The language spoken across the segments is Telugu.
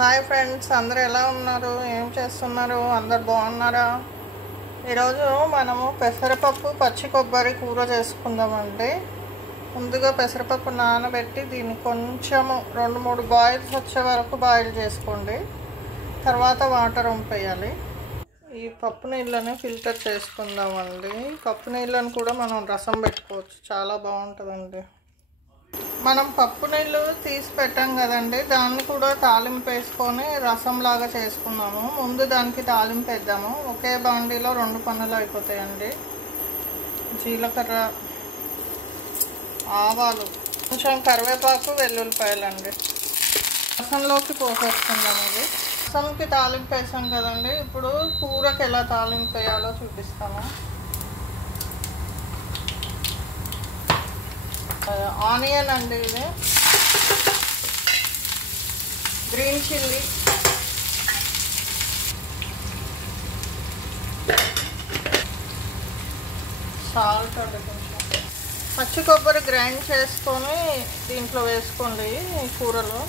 హాయ్ ఫ్రెండ్స్, అందరూ ఎలా ఉన్నారు? ఏం చేస్తున్నారు? అందరు బాగున్నారా? ఈరోజు మనము పెసరపప్పు పచ్చి కొబ్బరి కూర చేసుకుందామండి. ముందుగా పెసరపప్పు నానబెట్టి దీన్ని కొంచెము 2-3 బాయిల్స్ వచ్చే వరకు బాయిల్ చేసుకోండి. తర్వాత వాటర్ వంపేయాలి. ఈ పప్పు నీళ్ళని ఫిల్టర్ చేసుకుందామండి. పప్పు నీళ్ళని కూడా మనం రసం పెట్టుకోవచ్చు, చాలా బాగుంటుందండి. మనం పప్పు నీళ్ళు తీసి పెట్టాం కదండి, దాన్ని కూడా తాలింపు వేసుకొని రసంలాగా చేసుకున్నాము. ముందు దానికి తాలింపు వేద్దాము. ఒకే బాండీలో 2 పనులు అయిపోతాయండి. జీలకర్ర, ఆవాలు, కొంచెం కరివేపాకు, వెల్లుల్లిపాయలండి. రసంలోకి పోసేసుకుందాం. ఇది రసంకి తాలింపు వేసాం కదండి, ఇప్పుడు కూరకి ఎలా తాలింపు వేయాలో చూపిస్తాము. ఆనియన్ అండి, ఇది గ్రీన్ చిల్లీ, సాల్ట్ అండి, కొంచెం పచ్చి కొబ్బరి గ్రైండ్ చేసుకొని దీంట్లో వేసుకోండి ఈ కూరలో.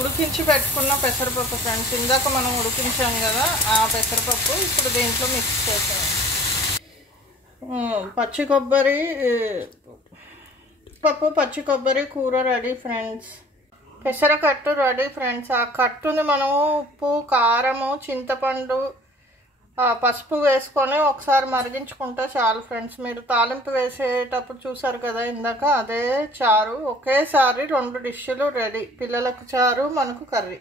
ఉడికించి పెట్టుకున్న పెసరపప్పు ఫ్రెండ్స్, ఇందాక మనం ఉడికించాం కదా, ఆ పెసరపప్పు ఇప్పుడు దీంట్లో మిక్స్ చేసాం. పచ్చి కొబ్బరి పప్పు, పచ్చి కొబ్బరి కూర రెడీ ఫ్రెండ్స్. పెసర కట్టు రెడీ ఫ్రెండ్స్. ఆ కట్టుని మనము ఉప్పు, కారము, చింతపండు, పసుపు వేసుకొని ఒకసారి మరిగించుకుంటే చాలు ఫ్రెండ్స్. మీరు తాలింపు వేసేటప్పుడు చూసారు కదా ఇందాక, అదే చారు. ఒకేసారి 2 డిష్లు రెడీ. పిల్లలకు చారు, మనకు కర్రీ.